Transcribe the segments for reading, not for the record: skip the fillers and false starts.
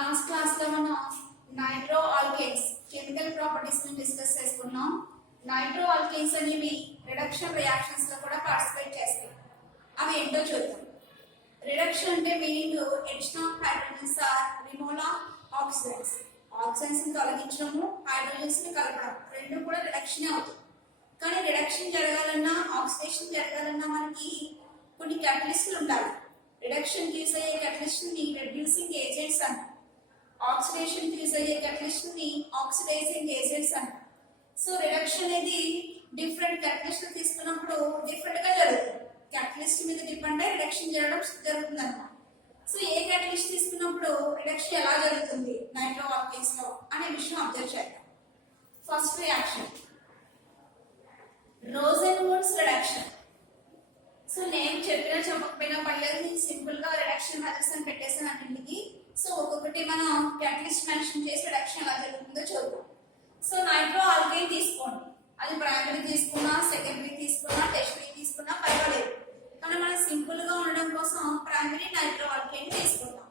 Last class లో మనం nitro alkanes chemical properties ని డిస్కస్ చేసుకున్నాం. నైట్రో ఆల్కేన్స్ అనేవి రిడక్షన్ రియాక్షన్స్ లో కూడా పార్టిసిపేట్ చేస్తాయి. అవి ఏంటో చూద్దాం. రిడక్షన్ అంటే meaning addition of hydrogens or removal of oxidants. Oxidants ని తొలగించడము, హైడ్రోజన్స్ ని కలపడం రెండు కూడా రిడక్షన్ అవుతుంది. కానీ రిడక్షన్ జరగాలన్నా, ఆక్సిడేషన్ జరగాలన్నా మనకి కొన్ని క్యాటలిస్టులు ఉండాలి. రిడక్షన్ యూజ్ అయ్యే క్యాటలిస్ట్ ని రెడ్యూసింగ్ ఏజెంట్స్ అంటారు. ఆక్సిడేషన్ యూజ్ అయ్యే క్యాటలిస్ట్ ని ఆక్సిడైజింగ్ ఏజెంట్స్ అంటారు. సో రిడక్షన్ అనేది డిఫరెంట్ క్యాటలిస్ట్ తీసుకున్నప్పుడు డిఫరెంట్ గా జరుగుతుంది. క్యాటలిస్ట్ మీద డిపెండ్ అయ్యి రిడక్షన్ జరుగుతుంది అన్నమాట. సో ఏ క్యాటలిస్ట్ తీసుకున్నప్పుడు రిడక్షన్ ఎలా జరుగుతుంది నైట్రో ఆల్కేన్స్ లో అనే విషయం అబ్జర్వ్ చేద్దాం. ఫస్ట్ రియాక్షన్ రోజెన్వుడ్స్ రిడక్షన్. సో నేను చెప్పకపోయినా పర్లేదు, నేను సింపుల్ గా రిడక్షన్ మెథడ్స్ అని పెట్టేసాను అన్నింటికి. సో ఒక్కొక్కటి మనం క్యాటలిస్ట్ మెన్షన్ చేసి రిడక్షన్ ఎలా జరుగుతుందో చూద్దాం. సో నైట్రో ఆల్కేన్ తీసుకోండి, అది ప్రైమరీ తీసుకున్నా, సెకండరీ తీసుకున్నా, టెర్షరీ తీసుకున్నా పర్వాలేదు. కానీ మనం సింపుల్ గా ఉండడం కోసం ప్రైమరీ నైట్రో ఆల్కేన్ తీసుకుంటాం.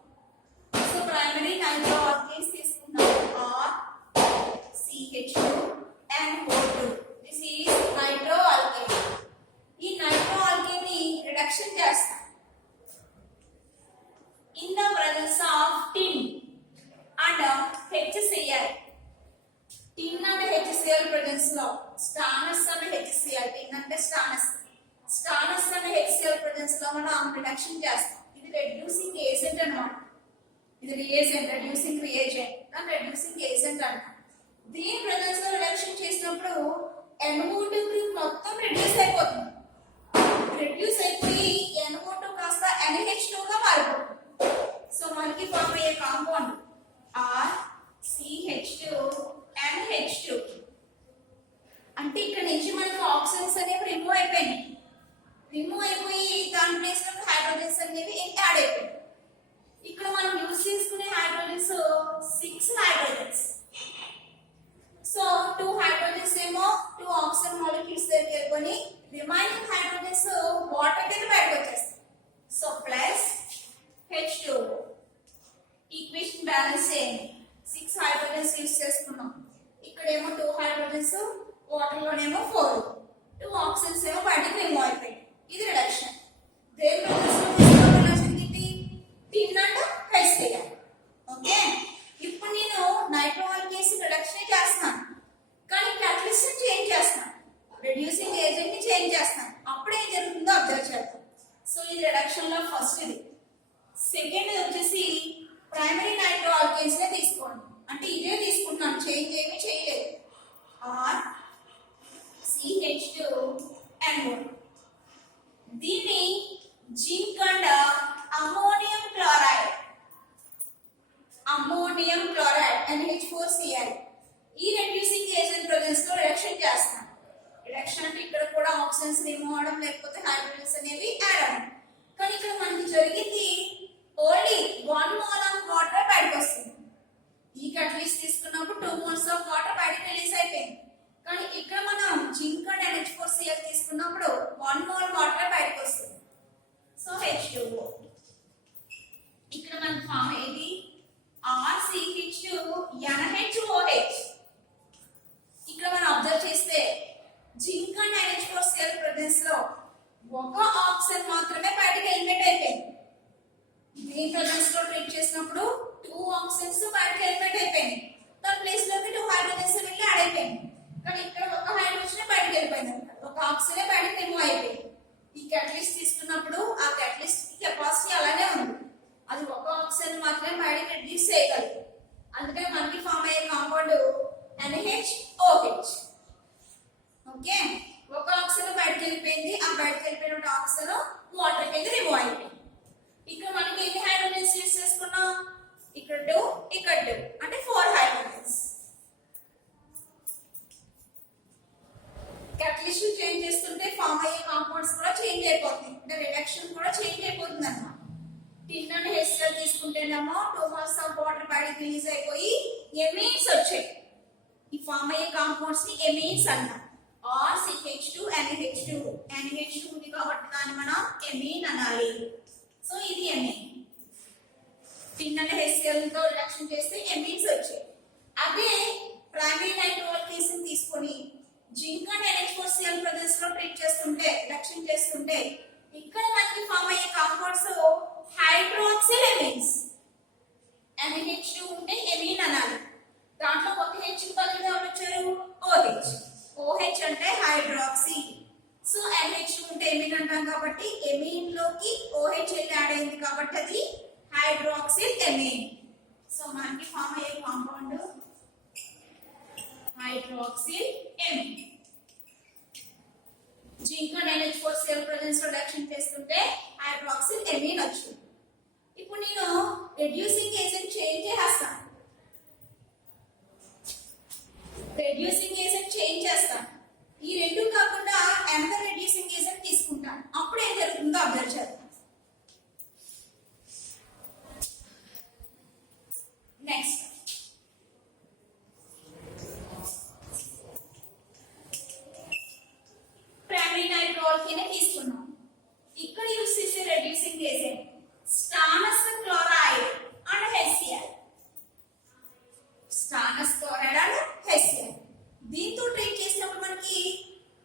సో ప్రైమరీ నైట్రో ఆల్కేన్స్ తీసుకుంటాం. R CH2NO2. This is nitro alkane. ఈ నైట్రో ఆల్కేన్ ని రిడక్షన్ చేస్తాం in the presence of tin and HCl. tin and HCl presence లో stannous and HCl, tin అంటే stannous and HCl presence లో మనం reduction చేస్తాం. ఇది రెడ్యూసింగ్ ఏజెంట్ అన్నమాట. ఇది reagent, reducing reagent and reducing agent అంటాం. దీని presence లో రిడక్షన్ చేసినప్పుడు NO2 గ్రూప్ మొత్తం రెడ్యూస్ అయిపోతుంది. రెడ్యూస్ అయిపోయి NO2 కాస్త NH2 గా మారిపోతుంది. సో మనకి ఫామ్ అయ్యే కాంపౌండ్ CH2NH2. అంటే ఇక్కడ నుంచి మనకి ఆక్సిజన్స్ అనేవి రిమూవ్ అయిపోయినాయి. రిమూవ్ అయిపోయి దాని ప్లేస్ లో హైడ్రోజన్స్ అనేవి యాడ్ అయిపోయాయి. ఇక్కడ మనం యూజ్ చేసుకునే హైడ్రోజన్స్ 6 హైడ్రోజన్స్. సో 2 హైడ్రోజన్స్ ఏమో 2 ఆక్సిజన్ మాలిక్యూల్స్ దగ్గరికి వెళ్ళిపోయి రిమైనింగ్ హైడ్రోజన్స్ వాటర్ కింద బయటకు వచ్చేస్తాయి. So plus H2. Equation balance చేయండి. 6 హైడ్రోజన్స్ యూజ్ చేసుకున్నాం. ఇక్కడేమో 2 హైడ్రోజన్స్, వాటర్ లోనేమో 4, 2 ఆక్సిజన్స్ ఏమో బయటకు రిమూవ్ అయిపోయాయి. ఇది రిడక్షన్. దేని రిడక్షన్ ఏంటి? టిన్ అండ్ HCl. ఓకే, ఇప్పుడు నేను నైట్రో ఆల్కేన్స్ రిడక్షన్ చేస్తున్నాను, కానీ క్యాటలిస్ట్ చేంజ్ చేస్తున్నాను, రెడ్యూసింగ్ ఏజెంట్ ని చేంజ్ చేస్తాను. అప్పుడు ఏం జరుగుతుందో అబ్జర్వ్ చేద్దాం. సో ఇది రిడక్షన్ లో ఫస్ట్. ఇది సెకండ్ వచ్చేసి ప్రైమరీ నైట్రో ఆల్కేన్స్ నే తీసుకోండి. అంటే ఇదే తీసుకుంటున్నాను, చేంజ్ ఏమీ చేయలేదు. Are CH2NO. దీన్ని zinc and ammonium chloride NH4Cl ఈ రెడ్యూసింగ్ ఏజెంట్ ప్రెజెన్స్ లో రిడక్షన్ చేస్తాం. రిడక్షన్ అంటే ఇక్కడ కూడా ఆక్సిజన్స్ రిమూవ్ అవడం, లేకపోతే హైడ్రోజన్స్ అనేవి యాడ్ అవ్వడం. కానీ ఇక్కడ మనకి జరిగింది ఓన్లీ 1 మోల్ ఆఫ్ వాటర్ బయటకు వస్తుంది. ఈ క్యాటలిస్ట్ తీసుకున్నప్పుడు 2 మోల్స్ ఆఫ్ వాటర్ బయటకు రిలీజ్ అయిపోయింది. కానీ ఇక్కడ మనం జింక్ అండ్ NH4Cl తీసుకున్నప్పుడు 1 మోల్ వాటర్ బయటకు వస్తుంది. So H2O. ఇక్కడ మనకి ఫామ్ ఏది? RCH2NH2OH. ఇక్కడ మనం అబ్జర్వ్ చేస్తే జింక్ అండ్ NH4Cl ప్రెజెన్స్ లో ఒక ఆక్సిజన్ మాత్రమే బయటకు ఎలిమినేట్ అయిపోయింది. దీని ప్రెజెన్స్ లో ట్రీట్ చేసినప్పుడు 2 ఆక్సిజన్స్ బయటకు ఎలిమినేట్ అయిపోయింది. దాని ప్లేస్ లోకి 2 హైడ్రోజన్స్ వెళ్ళి యాడ్ అయిపోయింది. కానీ ఇక్కడ ఒక హైడ్రోజన్ బయటకు వెళ్ళిపోయింది, ఒక ఆక్సిజన్ బయటకు రిమూవ్ అయిపోయింది. ఈ క్యాటలిస్ట్ తీసుకున్నప్పుడు ఆ క్యాటలిస్ట్ కెపాసిటీ అలానే ఉంది, అది ఒక ఆక్సిజన్ మాత్రమే బయటకు రెడ్యూస్ చేయగలదు. అందుకని మనకి ఫామ్ అయ్యే కాంపౌండ్ NHOH. ఓకే, ఒక ఆక్సిజన్ బయటకు వెళ్ళిపోయింది, ఆ బయటకు వెళ్ళిపోయిన ఆక్సిజన్ వాటర్ కింద రిమూవ్ అయిపోయింది. ఇక్కడ మనకి ఎన్ని హైడ్రోజన్స్ యూజ్ చేసుకున్నాం? ఇక్కడ 2, ఇక్కడ 2, అంటే 4 హైడ్రోజన్స్. క్యాటలిస్ట్ చేంజ్ చేస్తుంటే ఫామ్ అయ్యే కాంపౌండ్స్ కూడా చేంజ్ అయిపోతాయి, అంటే రిడక్షన్ కూడా చేంజ్ అయిపోతుంది అన్నమాట. టిన్ అండ్ HCl తీసుకుంటేనేమో 2 మోల్స్ ఆఫ్ వాటర్ బయటకు రిలీజ్ అయిపోయి ఎమీన్స్ వచ్చాయి. ఈ ఫామ్ అయ్యే కాంపౌండ్స్ ని ఎమీన్స్ అంటాం. ఆర్ CH2NH2 NH2 ఉంది కాబట్టి దాన్ని మనం ఎమీన్ అనాలి. సో ఇది ఎమీన్. టిన్ అనే HCl తో రియాక్షన్ చేస్తే ఎమీన్స్ వచ్చాయి. అదే ప్రైమరీ నైట్రో ఆల్కేన్స్ తీసుకొని జింక్ అండ్ NH4Cl ప్రజెన్స్ లో ట్రీట్ చేస్తుంటే రియాక్షన్ చేస్తుంటే ఇక్కడ మనకి ఫామ్ అయ్యే కాంపౌండ్స్ హైడ్రాక్సిల్ ఎమీన్స్. NH2 ఉంటే ఎమీన్ అనాలి. దాంట్లో ఒక H బదులుగా వచ్చారు OH. OH అంటే హైడ్రాక్సీ. సో NH ఉంటే ఎమీన్ అంటాం కాబట్టి ఎమీన్ లోకి OH యాడ్ అయింది కాబట్టి అది హైడ్రాక్సిల్ ఎమీన్. సో మనకి ఫామ్ అయ్యే compound hydroxyl amine. Zinc and NH4Cl presence లో రియాక్షన్ చేస్తుంటే హైడ్రాక్సిల్ ఎమీన్ వచ్చింది. ఇప్పుడు నేను రెడ్యూసింగ్ ఏజెంట్ చేంజ్ చేస్తాను. రెడ్యూసింగ్ ఏజెంట్ చేంజ్ చేస్తాను. ఈ రెండు కాకుండా అనదర్ రెడ్యూసింగ్ ఏజెంట్ తీసుకుంటాను. అప్పుడు ఏం జరుగుతుందో అబ్జర్వ్ చేద్దాం. నెక్స్ట్ ప్రైమరీ నైట్రో ఆల్కేన్ తీసుకున్నాం. ఇక్కడ యూస్ చేసే reducing agent stannous chloride and HCl. Stannous chloride and HCl. దీంతో ట్రీట్ చేసినప్పుడు మనకి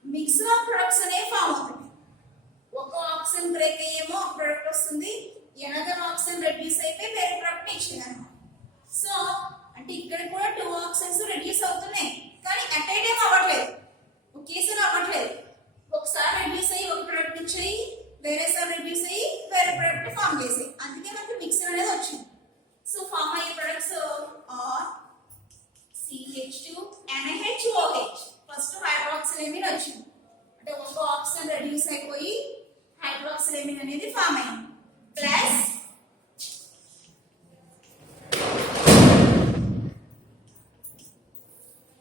మిక్సర్ ఆఫ్ ప్రొడక్ట్స్ అనేవి ఫామ్ అవుతాయి. ఒక ఆక్సిజన్ బ్రేక్ అయ్యేమో ఒక ప్రొడక్ట్ వస్తుంది, ఎనదర్ ఆక్సిజన్ రెడ్యూస్ అయిపోయి వేరే ప్రొడక్ట్ ఇచ్చింది అనమాట. సో అంటే ఇక్కడ కూడా 2 ఆక్సిజన్స్ రెడ్యూస్ అవుతున్నాయి, కానీ అట్ ఏ టైం అవ్వట్లేదు, ఒకేసారి అవ్వట్లేదు. ఒకసారి రెడ్యూస్ అయ్యి ఒక ప్రొడక్ట్ నుంచి వేరేసారి రెడ్యూస్ అయ్యి వేరే ప్రొడక్ట్ ఫామ్ చేసాయి. అందుకే మనకి మిక్సర్ అనేది వచ్చింది. సో ఫామ్ అయ్యే products are CH2 NaHOH. First hydroxyl amine వచ్చింది, అంటే ఒక ఆక్సిజన్ రెడ్యూస్ అయిపోయి హైడ్రాక్సిల్ ఎమీన్ అనేది ఫామ్ అయింది. Plus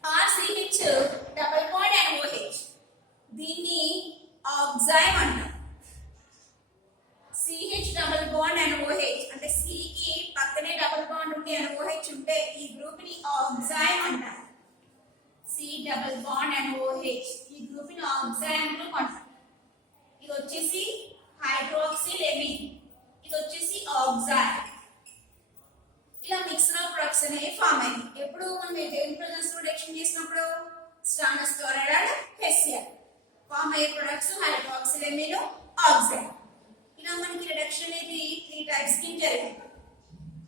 RCH double bond NOH. దీన్ని ఆక్సైమ్ అంటాం. CH డబుల్ బాండ్ NOH అంటే C కి పక్కనే డబుల్ బాండ్ ఉంటే NOH ఉంటే ఈ గ్రూప్ ని ఆక్సైమ్ అంటారు. C డబుల్ బాండ్ NOH ఈ గ్రూప్ ని ఆక్సైమ్ గ్రూప్ అంటారు. ఇది వచ్చేసి హైడ్రాక్సిల్ ఎమీన్, ఇది వచ్చేసి ఆక్సైమ్. ఇలా మిక్సర్ ఆఫ్ ప్రొడక్ట్స్ అనేవి ఫామ్ అయ్యింది. ఎప్పుడు మనం దేని ప్రెజెన్స్ లో రియాక్షన్ చేసినప్పుడు stannous chloride and HCl form అయ్యే ప్రొడక్ట్స్ హైడ్రాక్సిల్ ఎమీన్, ఆక్సైమ్. ఇలా మనకి రిడక్షన్ అనేది 3 టైప్స్ కింద జరిగింది.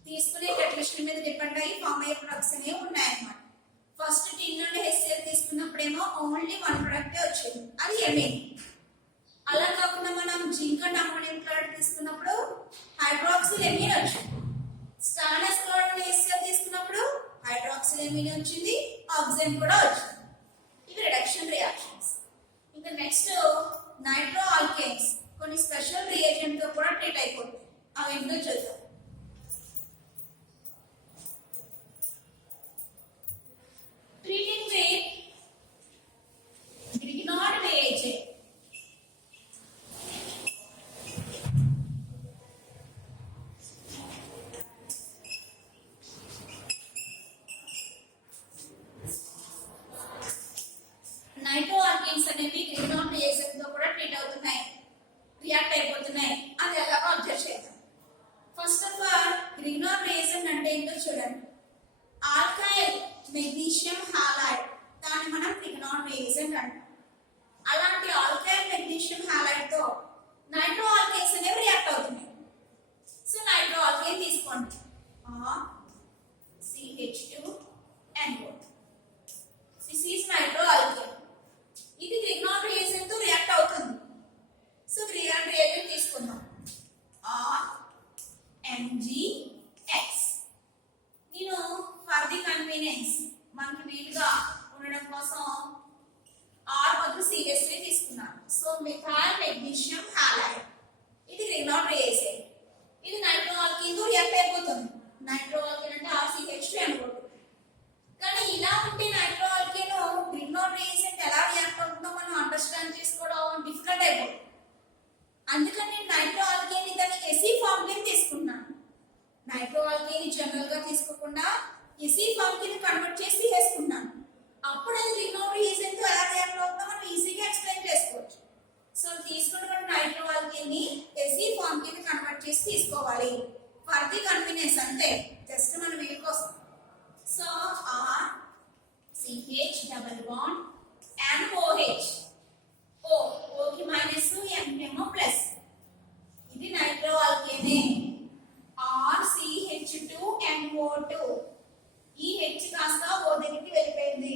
తీసుకునే కెటలిస్ట్ మీద డిపెండ్ అయ్యి ఫామ్ అయ్యే ప్రొడక్ట్స్ అనేవి ఉన్నాయన్నమాట. ఫస్ట్ టిన్ నుండి HCl తీసుకున్నప్పుడేమో ఓన్లీ 1 ప్రొడక్టే వచ్చింది, అది ఎమీన్. అలా కాకుండా మనం జింక్ అండ్ అమ్మోనియం క్లోరైడ్ తీసుకున్నప్పుడు హైడ్రాక్సిల్ ఎమీన్ వచ్చింది. స్టానస్ క్లోరైడ్ HCl తీసుకున్నప్పుడు హైడ్రాక్సిల్ ఎమీన్ వచ్చింది, ఆక్సిజన్ కూడా వచ్చింది. ఇవి రిడక్షన్ రియాక్షన్స్. ఇంకా నెక్స్ట్ నైట్రో ఆల్కేన్స్ కొన్ని స్పెషల్ రియేజెంట్ తో కూడా ట్రీట్ అయిపోతుంది. అవి ఏంటో చూద్దాం. Treating with Grignard reagent. Nitro alkanes అనేవి గ్రిగ్నార్డ్ రియేజెంట్ తో కూడా ట్రీట్ అవుతున్నాయి, రియాక్ట్ అయిపోతున్నాయి. అది ఎలాగో అబ్జర్వ్ చేద్దాం. First of all Grignard reagent అంటే ఏంటో చూడండి. ఆల్కైల్ మెగ్నీషియం హాలైడ్, దాన్ని మనం గ్రిగ్నార్డ్ రియేజెంట్ అంటాం. అలాంటి ఆల్కైల్ మెగ్నీషియం హాలైడ్ తో నైట్రో ఆల్కేన్స్ అనేవి రియాక్ట్ అవుతున్నాయి. సో నైట్రో ఆల్కేన్ తీసుకోండి, CH2NO. This is nitro alkane. ఇది గ్రిగ్నార్డ్ రియేజెంట్ తో రియాక్ట్ అవుతుంది. సో గ్రిగ్నార్డ్ రియేజెంట్ తీసుకుందాం, RMgX. నేను ఫర్ ది కన్వీనియన్స్ మనకి వీలుగా ఉండడం కోసం R బదులు CH3 తీసుకున్నాను. సో మిథైల్ మెగ్నీషియం హాలైడ్, ఇది గ్రిగ్నార్డ్ రియేజెంట్. ఇది నైట్రో ఆల్కేన్ తో రియాక్ట్ అయిపోతుంది. నైట్రో ఆల్కేన్ అంటే RCH2NO. కానీ ఇలా ఉంటే నైట్రో ఆల్కేన్ గ్రిగ్నార్డ్ రియేజెంట్ ఎలా రియాక్ట్ అవుతుందో మనం అండర్స్టాండ్ చేసుకోవడం డిఫికల్ట్ అయిపోతుంది. అందుకని నేను నైట్రో ఆల్కేన్ దాన్ని ఎసి ఫామ్ కింద తీసుకున్నాను. నైట్రో ఆల్కేన్ జనరల్ గా తీసుకోకుండా ఎసి ఫామ్ కింద కన్వర్ట్ చేసి వేసుకున్నాను. అప్పుడు అది గ్రిగ్నార్డ్ రియేజెంట్ తో ఎలా రియాక్ట్ అవుతుందో మనం ఈజీగా ఎక్స్ప్లెయిన్ చేసుకోవచ్చు. సో తీసుకున్న నైట్రో ఆల్కేన్ ని ఎసి ఫామ్ కింద కన్వర్ట్ చేసి తీసుకోవాలి. ఫర్ ది కన్వీనియన్స్ అంతే, జస్ట్ మన వీడి కోసం. So R CH double bond NOH, ఓకి మైనస్ ఎంకేమో ప్లస్, ఇది నైట్రో ఆల్కేనే. RCH2NO2, ఈ హెచ్ కాస్త ఓ దగ్గరికి వెళ్ళిపోయింది,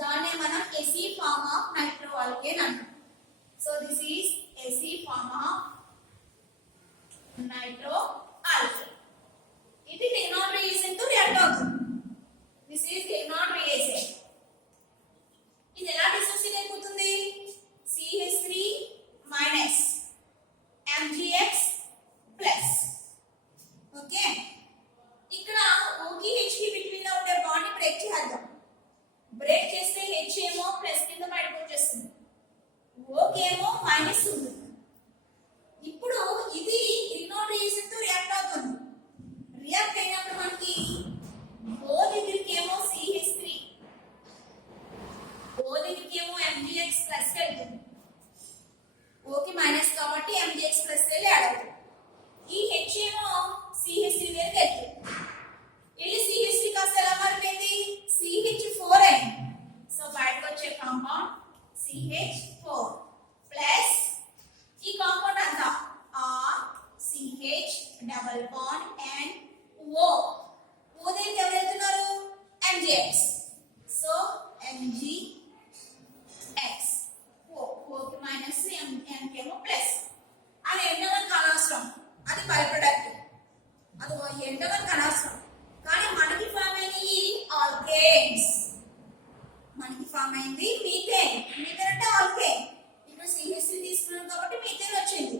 దాన్నే మనం aci form of nitro alkane అంటాం. So this is aci form of nitro alkane. ఇది లిగ్నాన్ రియేజెంట్ తో రియాక్ట్ అవుతుంది. This is Grignard reagent. ఇది ఎలా డిసోసియేట్ అయిపోతుంది? CH3 minus MgX plus. Okay, ఇక్కడ ఓకి హెచ్ కి బిట్వీన్ లో ఉండే బాండ్ ని బ్రేక్ చేద్దాం. బ్రేక్ చేస్తే హెచ్ ఏమో ప్లస్ కింద బయటకు వచ్చేస్తుంది, ఓకి ఏమో మైనస్ ఉంటుంది. ఇప్పుడు ఇది లిగ్నాన్ రియేజెంట్ తో రియాక్ట్ అవుతుంది. రియాక్ట్ అయినప్పుడు మనకి ఓ దగ్గరికి ఏమో CH3, ఓ దగ్గరికి ఏమో MgX ప్లస్ వెళ్తుంది. ఓకి మైనస్ కాబట్టి MgX ప్లస్ వెళ్ళి యాడ్ అవుతుంది. ఈ హెచ్ ఏమో CH3 దగ్గరికి వెళ్తుంది. వెళ్ళి CH3 కాస్త ఎలా మారిపోయింది? CH4 అయింది. సో బయటకు వచ్చే కాంపౌండ్ CH4 ప్లస్ ఈ కాంపౌండ్ అంతా RCH double bond and O. O దగ్గరికి ఎవరు వెళ్తున్నారు? MgX. సో MgX, ఓకి మైనస్ ఎంకేమో ప్లస్. అది ఎండవన్ అనవసరం, అది బై ప్రొడక్ట్, అది ఎండవన్ అనవసరం. కానీ మనకి ఫామ్ అయినవి ఆల్కేన్స్. మనకి ఫామ్ అయింది మీథేన్. మీథేన్ అంటే ఆల్కేన్. ఇక్కడ CH3 తీసుకున్నాం కాబట్టి మీథేన్ వచ్చింది.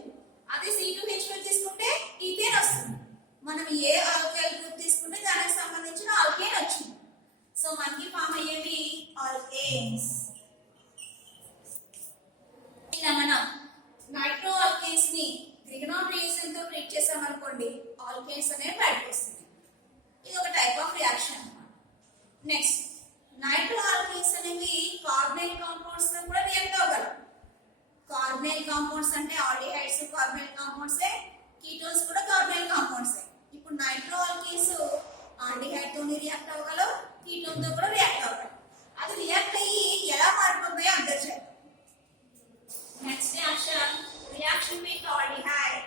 అదే C2H5 తీసుకుంటే ఈథేన్ వస్తుంది. మనం ఏ ఆల్కైల్ గ్రూప్ తీసుకుంటే దానికి సంబంధించిన ఆల్కేన్ వచ్చింది. సో మనకి ఫామ్ అయ్యేవి ఆల్కేన్స్. ఇలా మనం నైట్రో ఆల్కేన్స్ ని లిగ్నాన్ రియేజెంట్ తో ట్రీట్ చేసామనుకోండి, ఆల్కేన్స్ అనేవి బయటకు వస్తుంది. ఇది ఒక టైప్ ఆఫ్ రియాక్షన్ అన్నమాట. నెక్స్ట్, నైట్రో ఆల్కేన్స్ అనేవి కార్బనైల్ కాంపౌండ్స్ తో కూడా రియాక్ట్ అవ్వగలవు. కార్బనైల్ కాంపౌండ్స్ అంటే ఆల్డిహైడ్స్ కార్బనైల్ కాంపౌండ్సే, కీటోన్స్ కూడా కార్బనైల్ కాంపౌండ్సే. ఇప్పుడు నైట్రో ఆల్కేన్స్ ఆల్డిహైడ్ తో రియాక్ట్ అవ్వగలవు, కీటోన్ తో కూడా రియాక్ట్ అవ్వగలవు. అది రియాక్ట్ అయ్యి ఎలా మారిపోతాయో అందరూ చెప్పండి. Next reaction with aldehyde.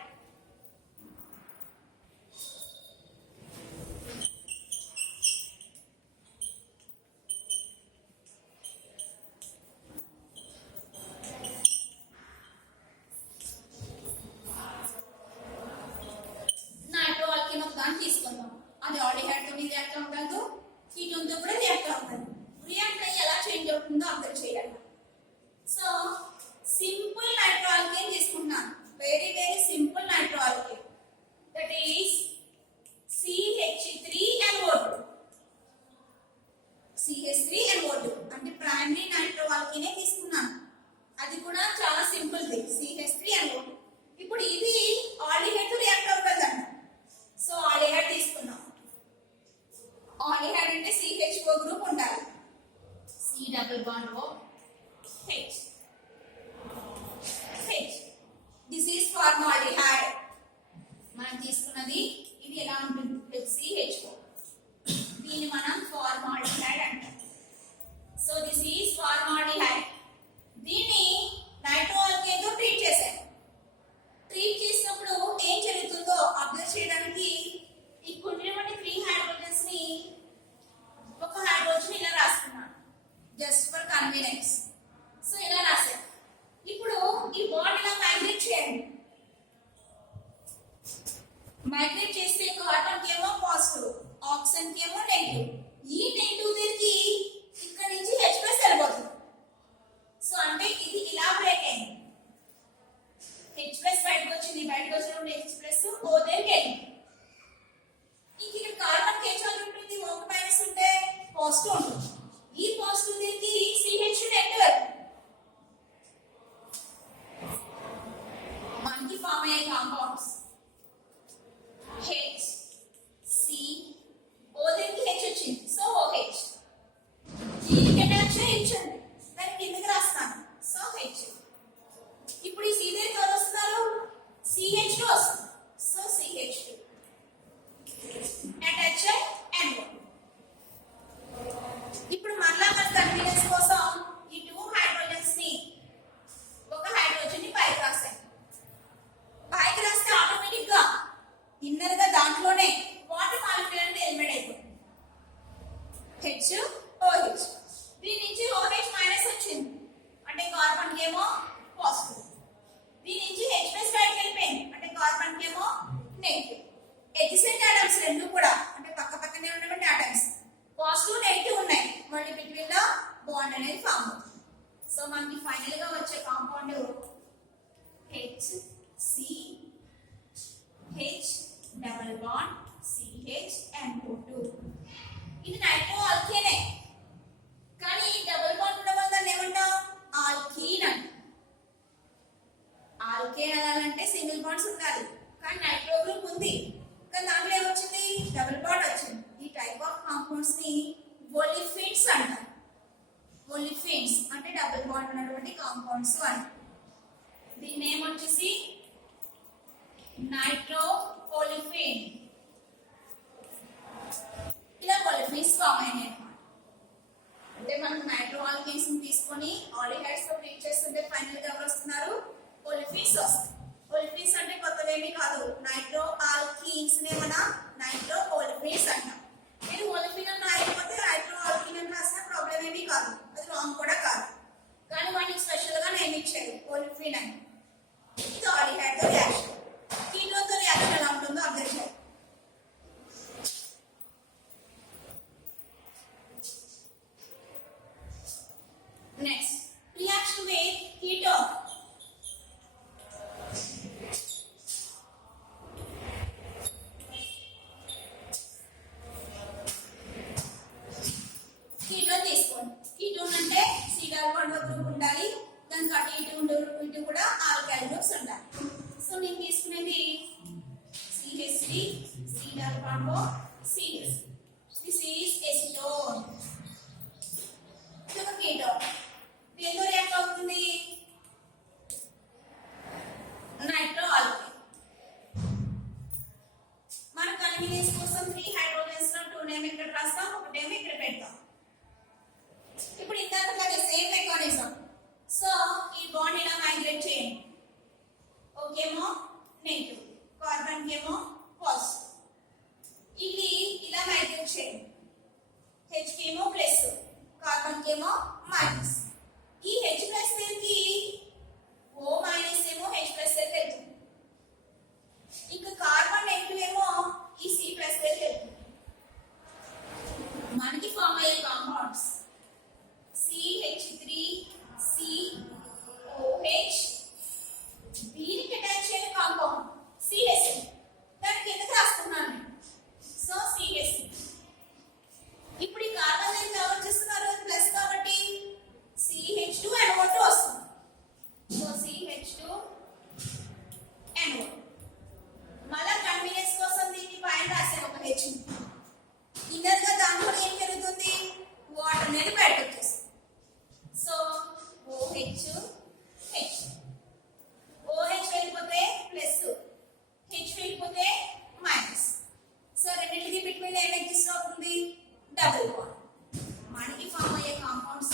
Nitro alkane ఒక దాన్ని తీసుకుందాం, అది ఆల్డిహైడ్ తో రియాక్ట్ అవ్వగలదు, కీటోన్ తో కూడా రియాక్ట్ అవ్వగలదు. రియాక్ట్ అయ్యి ఎలా చేంజ్ అవుతుందో అబ్జర్వ్ చేయాలి. సో సింపుల్ నైట్రో ఆల్కేన్ తీసుకుంటున్నాను, very very simple nitro alkane, that is CH3NO2. CH3NO2 అంటే ప్రైమరీ నైట్రో ఆల్కేనే తీసుకున్నాను, అది కూడా చాలా సింపుల్ థింగ్, CH3NO2. ఇప్పుడు ఇది ఆల్డిహైడ్ తో రియాక్ట్ అవ్వగలదంట. సో ఆల్డిహైడ్ తీసుకున్నాం. ఆల్డిహైడ్ అంటే CH4 గ్రూప్ ఉండాలి, C double bond O H. This is formaldehyde. మనం తీసుకున్నది ఇది ఎలా ఉంటుంది? CH4. దీన్ని మనం ఫార్మాల్డిహైడ్ అంటాం. So this is formaldehyde. దీన్ని నైట్రో ఆల్కేన్ తో ట్రీట్ చేశాను. ట్రీట్ చేసినప్పుడు ఏం జరుగుతుందో అబ్జర్వ్ చేయడానికి ఇక్కడ ఉన్నటువంటి 3 హైడ్రోజన్స్ ని ఒక హైడ్రోజన్ ఇలా రాసుకున్నాను, జస్ట్ ఫర్ కన్వీనియన్స్. సో ఇలా రాశాను. ఇప్పుడు ఈ బాండ్ ఇలా మైగ్రేట్ చేయండి. మైగ్రేట్ చేస్తే కార్బన్ కి ఏమో పాజిటివ్, ఆక్సిజన్ కి ఏమో నెగిటివ్. ఈ నెగిటివ్ దగ్గరికి ఇక్కడ నుంచి H+ వెళ్ళిపోతుంది. సో అంటే ఇది ఇలా బ్రేక్ అయింది, H+ బయటకు వచ్చింది, బయటకు వచ్చినప్పుడు H+ O దగ్గరికి వెళ్ళింది. ఇక్కడ కార్బన్ కి ఏం ఉంటుంది? ఓకి మైనస్ ఉంటే పాజిటివ్ ఉంటుంది. ఈ పాజిటివ్ దగ్గరికి CH నెగిటివ్ వెళ్తుంది. మనకి ఫామ్ అయ్యే కాంపౌండ్స్ H, C, O దగ్గరికి H వచ్చింది, సో OH. దీనికి ఎక్కడ వచ్చే H ఉంది, దాన్ని కిందకి రాస్తాను, సో H. ఇప్పుడు ఈ C దగ్గరికి ఎవరు వస్తున్నారు? CH2 వస్తుంది, సో CH2. ఆటమ్స్ రెండు కూడా అంటే పక్క పక్కనే ఉన్నటువంటి ఆటమ్స్ పాజిటివ్ నెగిటివ్ ఉన్నాయి మళ్ళీ బిట్వీన్ లో బాండ్ అనేది ఫామ్ అవుతుంది సో మనకి ఫైనల్ గా వచ్చే compound HCH double bond CHNO2 ఇది నైట్రో ఆల్కేనే కానీ డబుల్ బాండ్ ఉండడం వల్ల దాన్ని ఏమంటాం ఆల్కీన్ అంటాం ఆల్కేన్ అనాలంటే సింగిల్ బాండ్స్ ఉండాలి కానీ నైట్రో గ్రూప్ ఉంది కానీ దాంట్లో ఏమొచ్చింది డబుల్ బాండ్ వచ్చింది ఈ టైప్ ఆఫ్ కాంపౌండ్స్ ని ఒలిఫిన్స్ అంటారు ఒలిఫిన్స్ అంటే డబుల్ బాండ్ ఉన్నటువంటి కాంపౌండ్స్ అంటారు దీని నేమ్ వచ్చేసి నైట్రో ఒలిఫిన్ ఇలా ఒలిఫిన్స్ ఫామ్ అయినాయి అంటే మనం నైట్రో ఆల్కేన్స్ ని తీసుకొని ఆల్డిహైడ్స్ తో ట్రీట్ చేస్తుంటే ఫైనల్ గా ఎవరు వస్తున్నారు ఒలిఫిన్స్ వస్తాయి ఒలిఫిన్స్ అంటే కొత్తవేమీ కాదు నైట్రో ఆల్కీన్స్ నే మన నైట్రో ఒలిఫిన్స్ అంటాం మీరు ఒలిఫిన్ అన్న అయిపోతే నైట్రో ఆల్కీన్ అని రాసిన ప్రాబ్లం ఏమీ కాదు అది రాంగ్ కూడా కాదు కానీ వాటికి స్పెషల్ గా నేమ్ ఇచ్చారు ఒలిఫిన్ అని ఇది ఆల్డిహైడ్ తో రియాక్షన్ కీటోన్ తో రియాక్షన్ ఎలా ఉంటుందో అబ్జర్వ్ చేయండి next reaction with ketone ketone తీసుకోండి కీటోన్ అంటే సిడల్ బాండ్ గ్రూప్ ఉండాలి దానికి అటు ఇటు కూడా ఆల్కైల్ గ్రూప్స్ ఉండాలి సో నేను తీసుకునేది CH3 Seidel bond CS this is acetone ఇది ఒక కీటోన్ దేంతో రియాక్ట్ అవుతుంది నైట్రో ఆల్కైల్ మన కన్వీనియన్స్ కోసం 3 హైడ్రోజన్స్ లో 2 నేమ్ ఇక్కడ రాస్తాం ఒక నేమ్ ఇక్కడ పెడతాం ఇప్పుడు ఇందాక సేమ్ మెకానిజం సో ఈ బాండ్ ఇలా మైగ్రేట్ చేయండి ఓకేమో నెగిటివ్ కార్బన్ కేమో పాజిటివ్ ఇది ఇలా మైగ్రేట్ చేయండి H కేమో ప్లస్ కార్బన్ కేమో మైనస్ ఈ H ప్లస్ కి O మైనస్ ఏమో H ప్లస్ వెళ్తుంది ఇంకా కార్బన్ నెగిటివ్ ఏమో ఈ C ప్లస్ వెళ్తుంది మనకి ఫామ్ అయ్యే కాంపౌండ్స్ CH3COH దీనికి అటాచ్ అయిన కాంపౌండ్ CSN దాని కిందకి రాస్తున్నాను సో CSN ఇప్పుడు ఈ కార్బన్ ఎంత కవర్ చేస్తున్నారు ప్లస్ కాబట్టి CH2NO2 వస్తుంది సో CH2NO మళ్ళా కన్వీనియన్స్ కోసం దీన్ని పైన రాసే ఒక H ఇన్నర్ గా దాంట్లో ఏం జరుగుతుంది వాటర్ అనేది బయటకు వచ్చేస్తుంది సో OH వెళ్ళిపోతే ప్లస్ H వెళ్ళిపోతే మైనస్ సో రెండింటికి బిట్వీన్ ఏం ఎగ్జిస్ట్ అవుతుంది డబుల్ బాండ్ మనకి ఫామ్ అయ్యే compounds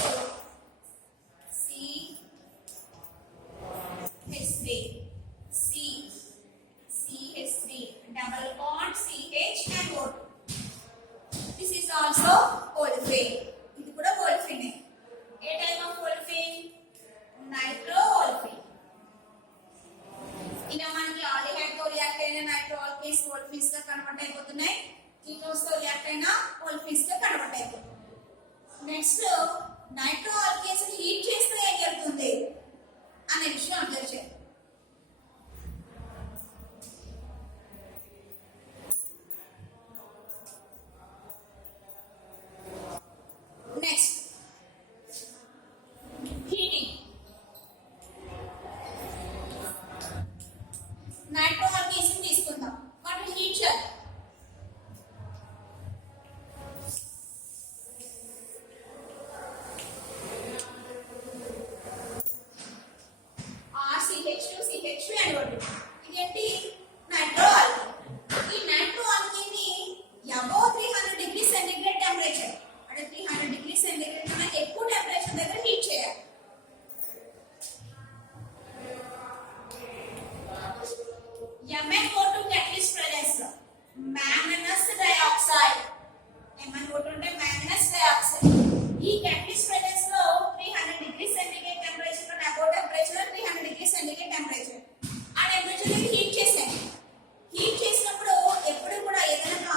CH3 CH3 double bond CH and O2 this is also olefin ఇది కూడా ఓలిఫిన్ ఏ type of olefin nitro olefin ఇలా మనకి ఆల్డిహైడ్ తో రియాక్ట్ అయిన నైట్రో ఆల్కేన్స్ ఓలిఫిన్స్ గా కన్వర్ట్ అయిపోతున్నాయి కీటోన్స్ తో రియాక్ట్ అయిన ఓలిఫిన్స్ గా కన్వర్ట్ అయిపోతుంది నెక్స్ట్ నైట్రో ఆల్కేన్స్ ని హీట్ చేస్తే ఏం జరుగుతుంది అనే విషయం అబ్జర్వ్ చేయండి నెక్స్ట్ హీటింగ్ నైట్రో ఆల్కేన్స్ తీసుకుందాం వాటిని హీట్ చేయాలి CH2NO2 ఇదేంటి నైట్రో ఆల్కేన్ ఈ నైట్రో ఆల్కేన్ ని అబౌవ్ 300 డిగ్రీ సెంటీగ్రేడ్ టెంపరేచర్ అంటే 300 డిగ్రీ సెంటీగ్రేడ్ కన్నా ఎక్కువ టెంపరేచర్ దగ్గర హీట్ చేయాలి MnO2 catalyst presence లో manganous dioxide MnO2 అంటే manganous dioxide ఈ catalyst presence లో 300 డిగ్రీ సెంటీగ్రేడ్ టెంపరేచర్ కన్నా above temperature 300 degree centigrade temperature ఆ టెంపరేచర్ ని హీట్ చేసాం హీట్ చేసినప్పుడు ఎప్పుడు కూడా ఏదైనా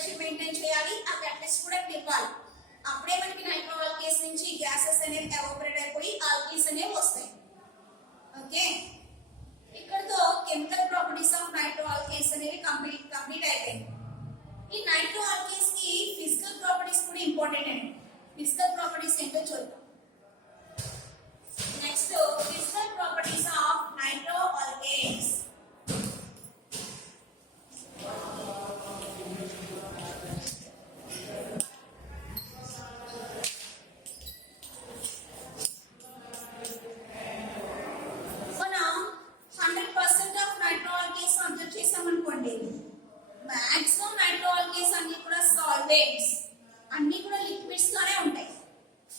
టెంపరేచర్ మెయింటైన్ చేయాలి, ఆ క్యాటలిస్ట్ కూడా నింపాలి. అప్పుడే మనకి నైట్రో ఆల్కేస్ నుంచి గ్యాసెస్ అనేవి ఎవాపరేట్ అయిపోయి ఆల్కీస్ అనేవి వస్తాయి. ఓకే, ఇక్కడతో కెమికల్ ప్రాపర్టీస్ ఆఫ్ నైట్రో ఆల్కేస్ అనేవి కంప్లీట్ అయిపోయింది. ఈ నైట్రో ఆల్కేస్ కి ఫిజికల్ ప్రాపర్టీస్ కూడా ఇంపార్టెంట్ అండి. ఫిజికల్ ప్రాపర్టీస్ ఏంటో చూద్దాం. Next physical properties of nitro alkanes. Maximum nitro ఆల్కేస్ అన్ని కూడా సాల్వెంట్స్, అన్ని కూడా లిక్విడ్స్ లోనే ఉంటాయి.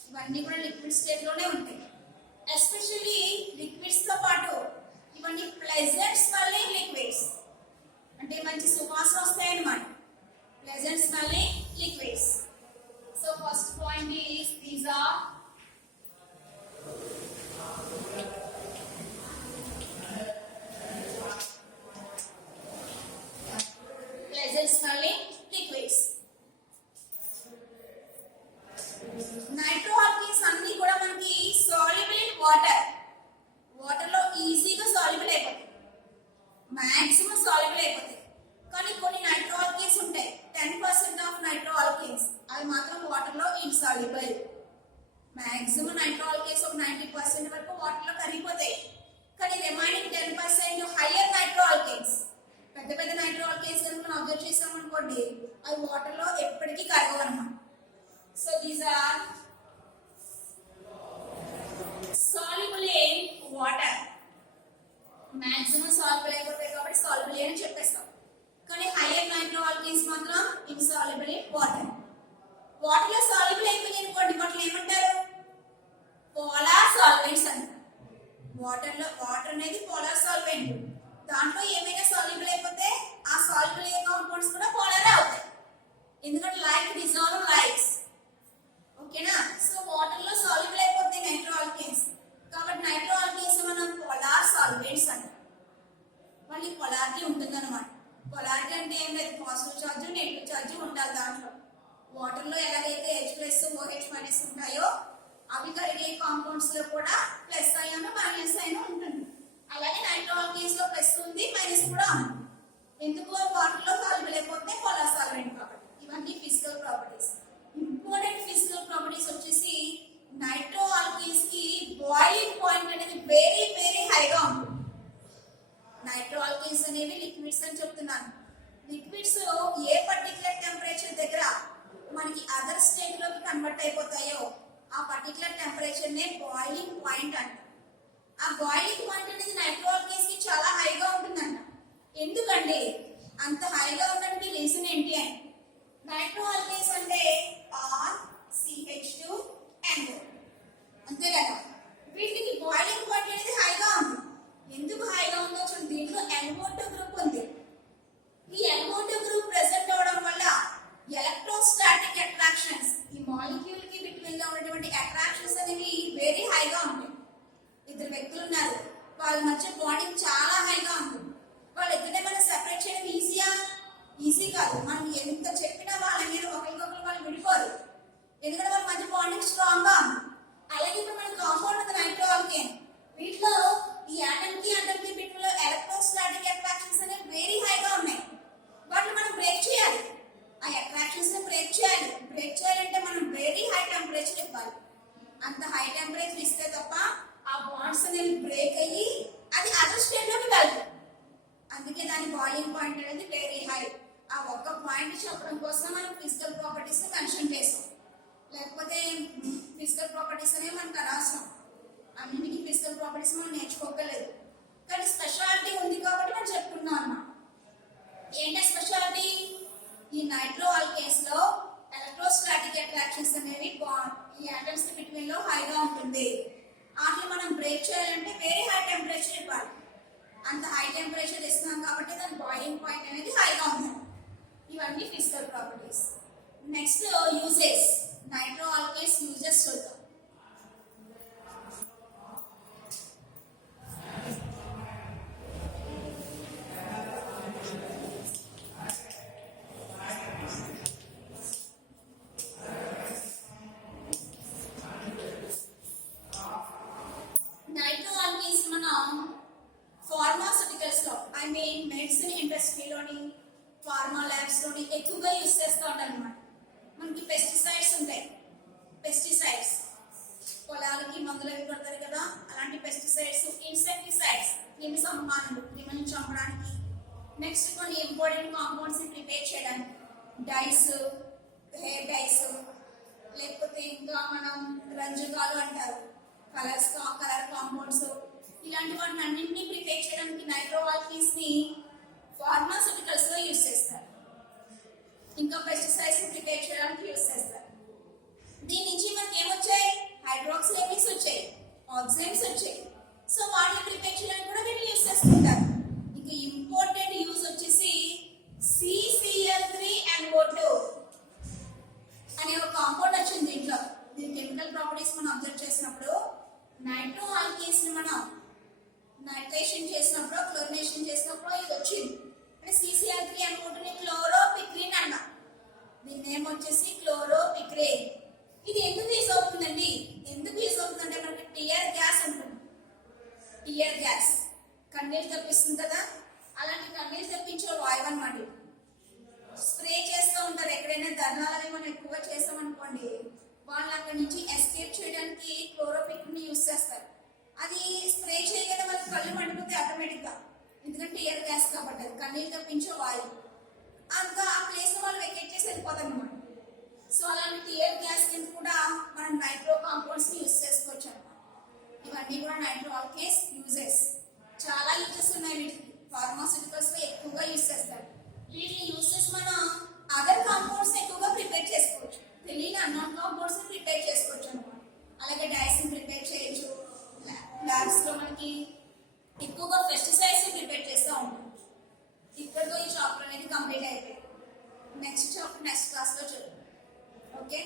ఇవన్నీ కూడా లిక్విడ్ స్టేట్ లోనే ఉంటాయి. ఎస్పెషల్లీ లిక్విడ్స్ తో పాటు ఇవన్నీ ప్లెజెంట్ స్మెల్లింగ్ లిక్విడ్స్, అంటే మంచి సువాసన వస్తాయి అన్నమాట. Pleasant smelling liquids. So first point is these are smelling liquids. Nitro alkanes అన్ని కూడా మనకి సాల్యుబుల్ ఇన్ వాటర్, వాటర్ లో ఈజీగా సాల్యుబుల్ అయిపోతాయి, మాక్సిమం సాల్యుబుల్ అయిపోతాయి. కానీ కొన్ని నైట్రో ఆల్కేన్స్ ఉంటాయి, 10% ఆఫ్ నైట్రో ఆల్కేన్స్ అవి మాత్రం వాటర్ లో ఇన్సాల్యుబుల్. మాక్సిమం నైట్రో ఆల్కేన్స్ ఒక 90% వరకు వాటర్ లో కరిగిపోతాయి. కానీ రిమైనింగ్ 10% హైయర్ నైట్రో ఆల్కేన్స్, పెద్ద పెద్ద నైట్రో ఆల్కేన్స్ కనుక మనం అబ్జర్వ్ చేసాం అనుకోండి, అవి వాటర్ లో ఎప్పటికీ కరగవు అన్నమాట. So these are soluble in water, maximum soluble అయిపోతాయి కాబట్టి సాల్యుబుల్ అని చెప్పేస్తాం. కానీ హైయర్ నైట్రో ఆల్కేన్స్ మాత్రం ఇన్సాల్యుబుల్ ఇన్ వాటర్. వాటర్ లో సాల్యుబుల్ అయిపోయింది అనుకోండి, వాటిని ఏమంటారు? పోలార్ సాల్వెంట్స్ అంటారు. వాటర్ అనేది పోలార్ సాల్వెంట్. దాంట్లో ఏమైనా సాల్యుబుల్ అయిపోతే ఆ సాల్యుబుల్ అయ్యే కాంపౌండ్స్ కూడా పోలార్ అవుతాయి, ఎందుకంటే లైక్ డిజాల్వ్ లైక్స్. ఓకేనా? సో వాటర్ లో సాల్యుబుల్ అయిపోతాయి నైట్రో ఆల్కేన్స్, కాబట్టి నైట్రో ఆల్కేన్స్ మనం పోలార్ సాల్వెంట్స్ అంటాం. మళ్ళీ పొలారిటీ ఉంటుంది అనమాట. పొలారిటీ అంటే ఏం లేదు, పాజిటివ్ చార్జ్ నెగిటివ్ చార్జ్ ఉండాలి దాంట్లో. వాటర్ లో ఎలాగైతే H+ OH- ఉంటాయో అవి కరిగే కాంపౌండ్స్ లో కూడా ప్లస్ అయాన్ మైనస్ అయాన్ ఉంటుంది. అలాగే నైట్రో ఆల్కేన్స్ లో ప్లస్ ఉంది, మైనస్ కూడా ఉంది. ఎందుకు? వాటర్ లో సాల్యుబుల్ అయిపోతే పోలార్ సాల్వెంట్ కాబట్టి. ఇవన్నీ physical properties. Important physical properties వచ్చేసి నైట్రో ఆల్కేన్స్ కి బాయిలింగ్ పాయింట్ అనేది వెరీ వెరీ హైగా ఉంటుంది. నైట్రో ఆల్కేన్స్ అనేవి లిక్విడ్స్ అని చెప్తున్నాను. లిక్విడ్స్ ఏ పర్టికులర్ టెంపరేచర్ దగ్గర మనకి అదర్ స్టేట్ లోకి కన్వర్ట్ అయిపోతాయో ఆ పర్టికులర్ టెంపరేచర్ నే బాయిలింగ్ పాయింట్ అంటారు. ఆ బాయిలింగ్ పాయింట్ అనేది నైట్రో ఆల్కేన్స్ కి చాలా హైగా ఉంటుందంట. ఎందుకంటే అంత హైగా ఉండడానికి రీజన్ ఏంటి అని, నైట్రో ఆల్కేన్స్ అంటే RCH2NO, అంతే కదా. వీటికి బాయిలింగ్ పాయింట్ అనేది హైగా ఉంది. ఎందుకు హైగా ఉందో చూడండి, దీంట్లో NO2 గ్రూప్ ఉంది. ఈ NO2 గ్రూప్ ప్రెసెంట్ అవడం వల్ల ఎలక్ట్రోస్టాటిక్ అట్రాక్షన్స్, ఈ మాలిక్యూల్ కి బిట్వీన్ లో ఉన్నటువంటి అట్రాక్షన్స్ అనేవి వెరీ హైగా ఉంటాయి. ఇద్దరు వ్యక్తులు ఉన్నారు, వాళ్ళ మధ్య బాండింగ్ చాలా హైగా ఉంటుంది. వాళ్ళిద్దరే మనం సెపరేట్ చేయడం ఈజీ కాదు. మనం ఎంత చెప్పినా వాళ్ళ మీద ఒకరికొకరు వాళ్ళు విడిపోరు, ఎందుకంటే వాళ్ళ మధ్య బాండింగ్ స్ట్రాంగ్ గా ఉంది. అలాగే ఇప్పుడు మన కాంపౌండ్ ఉంది నైట్రో ఆల్కేన్, వీటిలో ఈ ఆటమ్ కి బిట్వీన్ లో ఎలక్ట్రోస్టాటిక్ అట్రాక్షన్స్ అనేవి వెరీ హైగా ఉన్నాయి. వాటిని మనం బ్రేక్ చేయాలి, ఆ అట్రాక్షన్స్ ని బ్రేక్ చేయాలి. బ్రేక్ చేయాలంటే మనం వెరీ హై టెంపరేచర్ ఇవ్వాలి. అంత హై టెంపరేచర్ ఇస్తే తప్ప ఆ బాండ్స్ అనేవి బ్రేక్ అయ్యి అది అదర్ స్టేట్ లోకి వెళ్తుంది. అందుకే దాని బాయిలింగ్ పాయింట్ అనేది వెరీ హై. ఆ ఒక్క పాయింట్ చెప్పడం కోసం మనం ఫిజికల్ ప్రాపర్టీస్ మెన్షన్ చేసాం, లేకపోతే ఫిజికల్ ప్రాపర్టీస్ అనేవి మనకు అనవసరం. అన్నిటికీ ఫిజికల్ ప్రాపర్టీస్ మనం నేర్చుకోగలేదు, కానీ స్పెషాలిటీ ఉంది కాబట్టి మనం చెప్పుకున్నాం అన్నమాట. ఏంటంటే స్పెషాలిటీ, ఈ నైట్రో ఆల్కేన్స్ లో ఎలక్ట్రోస్టాటిక్ అట్రాక్షన్స్ అనేవి ఈ ఆటమ్స్ కి బిట్వీన్ లో హైగా ఉంటుంది. వాటిని మనం బ్రేక్ చేయాలంటే వెరీ హై టెంపరేచర్ ఇవ్వాలి. అంత హై టెంపరేచర్ ఇస్తున్నాం కాబట్టి దాని బాయిలింగ్ పాయింట్ అనేది హైగా ఉంది. ఇవన్నీ physical properties. Next uses, nitro alkanes uses చూద్దాం. ఎక్కువగా యూస్ చేస్తూ ఉంటాం అనమాట. మనకి పెస్టిసైడ్స్ ఉంటాయి. పెస్టిసైడ్స్ పొలాలకి మందులు అవి కొడతారు కదా, అలాంటి పెస్టిసైడ్స్, ఇన్సెక్టిసైడ్స్ క్రిమి సంహారులు క్రిమిని చంపడానికి. నెక్స్ట్ కొన్ని ఇంపార్టెంట్ కాంపౌండ్స్ ని ప్రిపేర్ చేయడానికి డైస్, హెయిర్ డైస్, లేకపోతే ఇంకా మనం రంజకాలు అంటారు, కలర్ కాంపౌండ్స్, ఇలాంటి వాటిని అన్నింటినీ ప్రిపేర్ చేయడానికి నైట్రో ఆల్కలీన్స్ ని ఫార్మాస్యూటికల్స్ లో యూస్ చేస్తారు. ఇంకా పెస్టిసైడ్స్ ని ప్రిపేర్ చేయడానికి యూస్ చేస్తారు. దీని నుంచి మనకి ఏమొచ్చాయి? హైడ్రాక్సిలేమిక్స్ వచ్చాయి, ఆక్సిడెంట్స్ వచ్చాయి. సో వాటిని ప్రిపేర్ చేయడానికి కూడా వీళ్ళు యూస్ చేసుకుంటారు. ఇంకా ఇంపార్టెంట్ యూజ్ వచ్చేసి CCl3NO2 అనే ఒక కాంపౌండ్ వచ్చింది దీంట్లో. దీని కెమికల్ ప్రాపర్టీస్ మనం అబ్జర్వ్ చేసినప్పుడు నైట్రో ఆల్కీన్స్ ని మనం నైట్రేషన్ చేసినప్పుడు, క్లోరినేషన్ చేసినప్పుడు ఇది వచ్చింది. అంటే CCl3NO2 ని క్లోరోపిక్రిన్ అన్న. దీని నేమ్ వచ్చేసి క్లోరోపిక్రిన్. ఇది ఎందుకు యూజ్ అవుతుందండి? ఎందుకు యూజ్ అవుతుందంటే మనకి టియర్ గ్యాస్ ఉంటుంది. టియర్ గ్యాస్ కన్నీరు తెప్పిస్తుంది కదా, అలాంటి కన్నీరు తెప్పించే వాయువు అన్నమాట. స్ప్రే చేస్తూ ఉంటారు ఎక్కడైనా ధర్నాలని మనం ఎక్కువగా చేసామనుకోండి, వాళ్ళు అక్కడి నుంచి ఎస్కేప్ చేయడానికి క్లోరోపిక్రిన్ ని యూజ్ చేస్తారు. అది స్ప్రే చేయగానే మనకి కళ్ళు మండిపోతే ఆటోమేటిక్ గా, ఎందుకంటే టియర్ గ్యాస్ కాబట్టి అది కన్నీరు తెప్పించే వాయువు. ఇంకా ఆ ప్లేస్ లో వాళ్ళు వెకేట్ చేసి వెళ్ళిపోతాం అనమాట. సో అలాంటి టియర్ గ్యాస్ కింద కూడా మనం నైట్రో కాంపౌండ్స్ ని యూజ్ చేసుకోవచ్చు అనమాట. ఇవన్నీ కూడా నైట్రో ఆల్కేస్ యూజెస్. చాలా యూజెస్ ఉన్నాయి వీటికి. ఫార్మాస్యూటికల్స్ లో ఎక్కువగా యూజ్ చేస్తారు. వీటి యూజెస్ మనం అదర్ కాంపౌండ్స్ ఎక్కువగా ప్రిపేర్ చేసుకోవచ్చు. తెలియని అన్నోన్ కాంపౌండ్స్ ని ప్రిపేర్ చేసుకోవచ్చు అనమాట. అలాగే డైస్ ని ప్రిపేర్ చేయొచ్చు. ల్యాబ్స్ లో మనకి ఎక్కువగా పెస్టిసైడ్స్ ని ప్రిపేర్ చేస్తూ ఉంటాం. ఇక్కడతో ఈ చాప్టర్ అనేది కంప్లీట్ అయిపోయింది. నెక్స్ట్ చాప్టర్ నెక్స్ట్ క్లాస్ లో చూద్దాం. ఓకే.